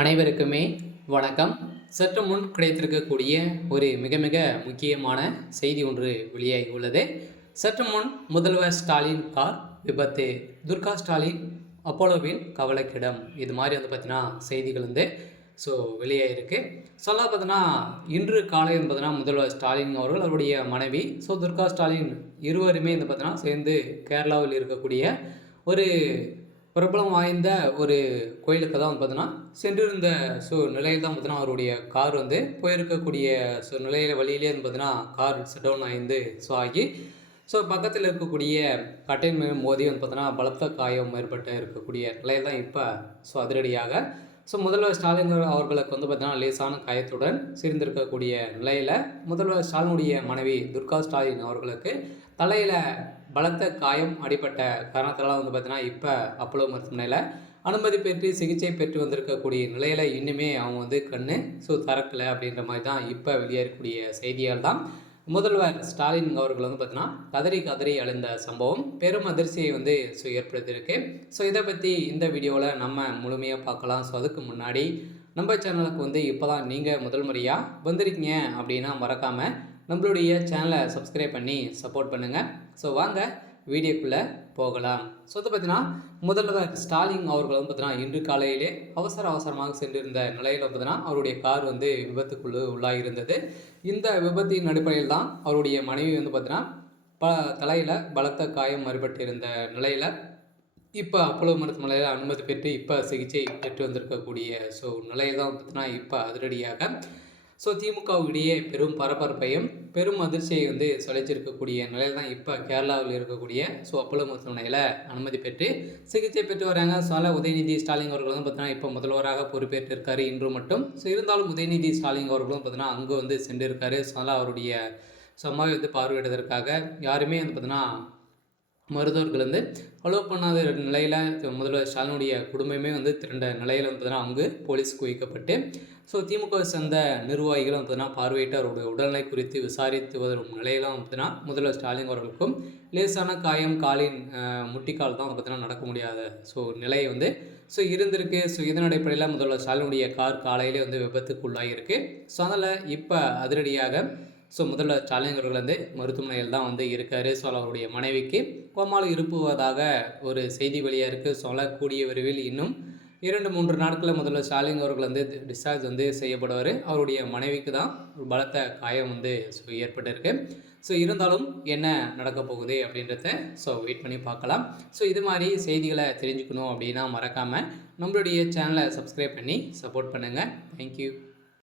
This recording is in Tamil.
அனைவருக்குமே வணக்கம். சற்று முன் கிடைத்திருக்கக்கூடிய ஒரு மிக மிக முக்கியமான செய்தி ஒன்று வெளியாகி உள்ளது. சற்று முன் முதல்வர் ஸ்டாலின் கார் விபத்து, துர்கா ஸ்டாலின் அப்போலோவில் கவலைக்கிடம், இது மாதிரி பார்த்தீங்கன்னா செய்திகள் வெளியாகிருக்கு. பார்த்தீங்கன்னா இன்று காலை பார்த்தீங்கன்னா முதல்வர் ஸ்டாலின் அவர்கள் அவருடைய மனைவி துர்கா ஸ்டாலின் இருவருமே பார்த்தீங்கன்னா சேர்ந்து கேரளாவில் இருக்கக்கூடிய ஒரு பிரபலம் வாய்ந்த ஒரு கோயிலுக்கு தான் பார்த்தீங்கன்னா சென்றிருந்த நிலையில் தான் பார்த்தீங்கன்னா அவருடைய கார் போயிருக்கக்கூடிய நிலையில் வழியிலே பார்த்தீங்கன்னா கார் ஷட் டவுன் ஆகி பக்கத்தில் இருக்கக்கூடிய கட்டையின் மேல் மோதி பார்த்தீங்கன்னா பலத்த காயம் ஏற்பட்டு இருக்கக்கூடிய நிலையில் தான் இப்போ அதிரடியாக முதல்வர் ஸ்டாலின் அவர்களுக்கு பார்த்தீங்கன்னா லேசான காயத்துடன் சேர்ந்திருக்கக்கூடிய நிலையில் முதல்வர் ஸ்டாலினுடைய மனைவி துர்கா ஸ்டாலின் அவர்களுக்கு தலையில் பலத்த காயம் அடிப்பட்ட காரணத்தால் பார்த்தீங்கன்னா இப்போ அப்போலோ மருத்துவமனையில் அனுமதி பெற்று சிகிச்சை பெற்று வந்திருக்கக்கூடிய நிலையில் இன்னுமே அவங்க கண்ணு திறக்கலை அப்படின்ற மாதிரி தான் இப்போ வெளியேறக்கூடிய செய்தியால் தான் முதல்வர் ஸ்டாலின் அவர்கள் பார்த்தீங்கன்னா கதறி அழுந்த சம்பவம் பெரும் அதிர்ச்சியை ஏற்படுத்தியிருக்கு. இதை பற்றி இந்த வீடியோவில் நம்ம முழுமையாக பார்க்கலாம். அதுக்கு முன்னாடி நம்ம சேனலுக்கு இப்போ தான் நீங்கள் முதல் முறையாக வந்திருக்கீங்க அப்படின்னா மறக்காமல் நம்மளுடைய சேனலை சப்ஸ்கிரைப் பண்ணி சப்போர்ட் பண்ணுங்கள். வாங்க வீடியோக்குள்ளே போகலாம். பார்த்தீங்கன்னா முதல்வர் ஸ்டாலின் அவர்கள் பார்த்தீங்கன்னா இன்று காலையிலே அவசரமாக சென்றிருந்த நிலையில் பார்த்தீங்கன்னா அவருடைய கார் விபத்துக்குள்ளே உள்ளாகியிருந்தது. இந்த விபத்தின் அடிப்படையில் தான் அவருடைய மனைவி பார்த்தீங்கன்னா தலையில் பலத்த காயம் ஏற்பட்டிருந்த நிலையில் இப்போ அப்போலோ மருத்துவமனையில் அனுமதி பெற்று இப்போ சிகிச்சை பெற்று வந்திருக்கக்கூடிய நிலையில் தான் பார்த்தீங்கன்னா இப்போ அதிரடியாக திமுகவிடையே பெரும் பரபரப்பையும் பெரும் அதிர்ச்சியை சலிச்சிருக்கக்கூடிய நிலையில் தான் இப்போ கேரளாவில் இருக்கக்கூடிய அப்போலோ மருத்துவமனையில் அனுமதி பெற்று சிகிச்சை பெற்று வராங்க. உதயநிதி ஸ்டாலின் அவர்கள் பார்த்தீங்கன்னா இப்போ முதல்வராக பொறுப்பேற்றிருக்காரு இன்று மட்டும். உதயநிதி ஸ்டாலின் அவர்களும் பார்த்தீங்கன்னா அங்கே சென்றிருக்காரு. அவருடைய அம்மாவை பார்வையிடுவதற்காக யாருமே பார்த்தீங்கன்னா மருத்துவர்கள் அலோவ் பண்ணாத நிலையில் முதல்வர் ஸ்டாலினுடைய குடும்பமே திரண்ட நிலையில் பார்த்தீங்கன்னா அவங்க போலீஸுக்கு வைக்கப்பட்டு திமுகவை சேர்ந்த நிர்வாகிகளும் பார்த்தீங்கன்னா பார்வையிட்டு அவருடைய உடல்நிலை குறித்து விசாரித்து வரும் நிலையிலும் பார்த்தீங்கன்னா முதல்வர் ஸ்டாலின் அவர்களுக்கும் லேசான காயம், காலின் முட்டிக்கால் தான் பார்த்தீங்கன்னா நடக்க முடியாத நிலை இருந்திருக்கு. இதன் அடிப்படையில் முதல்வர் ஸ்டாலினுடைய கார் காலையிலே விபத்துக்குள்ளாகிருக்கு. அதனால் இப்போ அதிரடியாக முதல்வர் ஸ்டாலின் அவர்கள் மருத்துவமனையில் தான் இருக்கார். அவருடைய மனைவிக்கு கோமாவில் இருப்புவதாக ஒரு செய்தி வெளியாக இருக்குது. கூடிய விரைவில் இன்னும் 2-3 நாட்களில் முதல்வர் ஸ்டாலின் அவர்கள் டிஸ்சார்ஜ் செய்யப்படுவார். அவருடைய மனைவிக்கு தான் ஒரு பலத்த காயம் ஏற்பட்டிருக்கு. இருந்தாலும் என்ன நடக்க போகுது அப்படின்றத வெயிட் பண்ணி பார்க்கலாம். இது மாதிரி செய்திகளை தெரிஞ்சுக்கணும் அப்படின்னா மறக்காமல் நம்மளுடைய சேனலை சப்ஸ்கிரைப் பண்ணி சப்போர்ட் பண்ணுங்கள். தேங்க்யூ.